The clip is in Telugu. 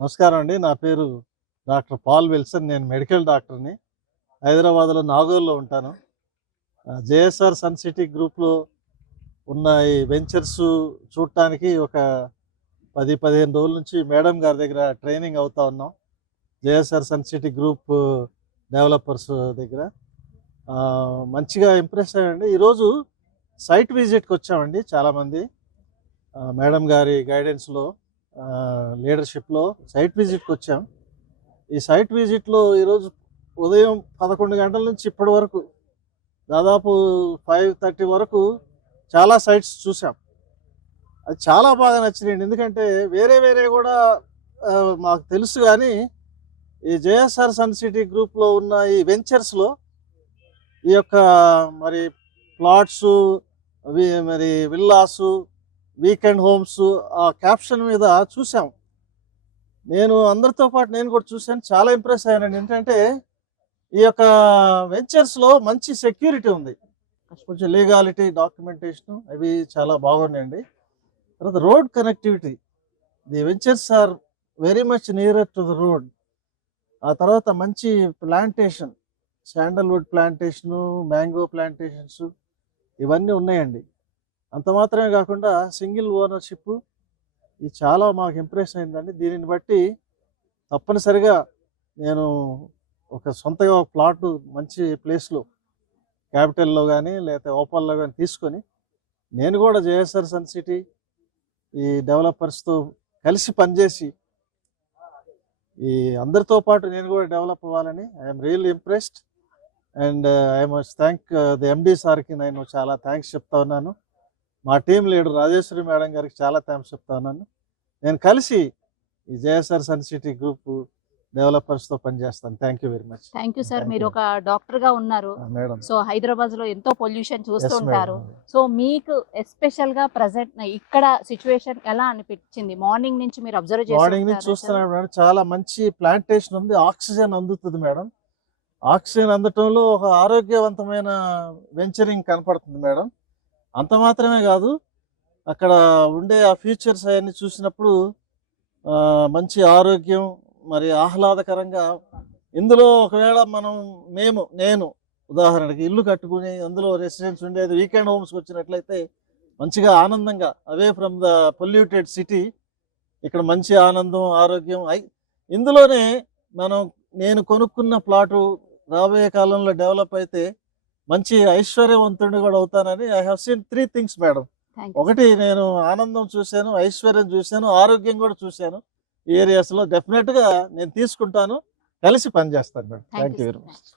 నమస్కారం అండి. నా పేరు డాక్టర్ పాల్ విల్సన్. నేను మెడికల్ డాక్టర్‌ని. హైదరాబాద్‌లో నాగోల్‌లో ఉంటాను. జేఎస్ఆర్ సన్ సిటీ గ్రూప్‌లో ఉన్న ఈ వెంచర్స్ చూడటానికి ఒక 10, 15 రోజుల నుంచి మేడం గారి దగ్గర ట్రైనింగ్ అవుతా ఉన్నాం. JSR Sun City Group Developers దగ్గర. మంచిగా ఇంప్రెస్ అయ్యామండి. ఈరోజు సైట్ విజిట్‌కి వచ్చామండి చాలామంది. మేడం గారి గైడెన్స్‌లో లీడర్షిప్లో సైట్ విజిట్కి వచ్చాం. ఈ సైట్ విజిట్లో ఈరోజు ఉదయం 11 గంటల నుంచి ఇప్పటి వరకు దాదాపు 5:30 వరకు చాలా సైట్స్ చూసాం. అది చాలా బాగా నచ్చినాయండి. ఎందుకంటే వేరే వేరే కూడా మాకు తెలుసు, కానీ ఈ జేఎస్ఆర్ సన్ సిటీ గ్రూప్లో ఉన్న ఈ వెంచర్స్లో ఈ యొక్క మరి ప్లాట్సు, మరి విల్లాసు, వీకెండ్ హోమ్స్ ఆ క్యాప్షన్ మీద చూసాం. నేను అందరితో పాటు నేను కూడా చూశాను. చాలా ఇంప్రెస్ అయ్యానండి. ఏంటంటే ఈ యొక్క వెంచర్స్లో మంచి సెక్యూరిటీ ఉంది, కొంచెం లీగాలిటీ, డాక్యుమెంటేషన్ అవి చాలా బాగున్నాయండి. తర్వాత road connectivity, the ventures are very much nearer to the road. ఆ తర్వాత మంచి plantation, sandalwood plantation, mango plantations ఇవన్నీ ఉన్నాయండి. అంత మాత్రమే కాకుండా సింగిల్ ఓనర్షిప్, ఇది చాలా మాకు ఇంప్రెస్ అయిందండి. దీనిని బట్టి తప్పనిసరిగా నేను ఒక సొంతగా ఒక ప్లాట్ మంచి ప్లేస్లో క్యాపిటల్లో కానీ లేకపోతే ఓపల్లో కానీ తీసుకొని నేను కూడా జేఎస్ఆర్ సన్ సిటీ ఈ డెవలపర్స్తో కలిసి పనిచేసి ఈ అందరితో పాటు నేను కూడా డెవలప్ అవ్వాలని I'm really impressed. And I must thank the ఎండి సార్కి నేను చాలా థ్యాంక్స్ చెప్తా ఉన్నాను. మా టీం లీడర్ రాజేశ్వరి మేడం గారికి చాలా థ్యాంక్స్ చెప్తా ఉన్నాను. నేను కలిసి ఈ జేఎస్ఆర్ సన్ సిటీ గ్రూప్ డెవలపర్స్తో పనిచేస్తాను. Thank you very much. Thank you sir. మీరు ఒక డాక్టర్గా ఉన్నారు మేడం. సో హైదరాబాద్లో ఎంతో పొల్యూషన్ చూస్తుంటారు. సో మీకు ఎస్పెషల్గా ప్రజెంట్ ఇక్కడ సిచ్యువేషన్ ఎలా అనిపించింది? మార్నింగ్ నుంచి మీరు అబ్జర్వ్ చేసి మార్నింగ్ నుంచి చూస్తున్నాను మేడం. చాలా మంచి ప్లాంటేషన్ ఉంది, ఆక్సిజన్ అందుతుంది మేడం. ఆక్సిజన్ అందటంలో ఒక ఆరోగ్యవంతమైన వెంచరింగ్ కనపడుతుంది మేడం. అంత మాత్రమే కాదు, అక్కడ ఉండే ఆ ఫీచర్స్ అవన్నీ చూసినప్పుడు మంచి ఆరోగ్యం, మరి ఆహ్లాదకరంగా. ఇందులో ఒకవేళ నేను ఉదాహరణకి ఇల్లు కట్టుకుని అందులో రెసిడెన్స్ ఉండేది వీకెండ్ హోమ్స్కి వచ్చినట్లయితే మంచిగా ఆనందంగా, away from the polluted city, ఇక్కడ మంచి ఆనందం, ఆరోగ్యం. ఇందులోనే నేను కొనుక్కున్న ప్లాటు రాబోయే కాలంలో డెవలప్ అయితే మంచి ఐశ్వర్యవంతుడిని కూడా అవుతానని I have seen 3 things madam. ఒకటి, నేను ఆనందం చూశాను, ఐశ్వర్యం చూశాను, ఆరోగ్యం కూడా చూశాను. ఈ ఏరియాస్లో డెఫినెట్గా నేను తీసుకుంటాను, కలిసి పనిచేస్తాను madam. Thank you very much.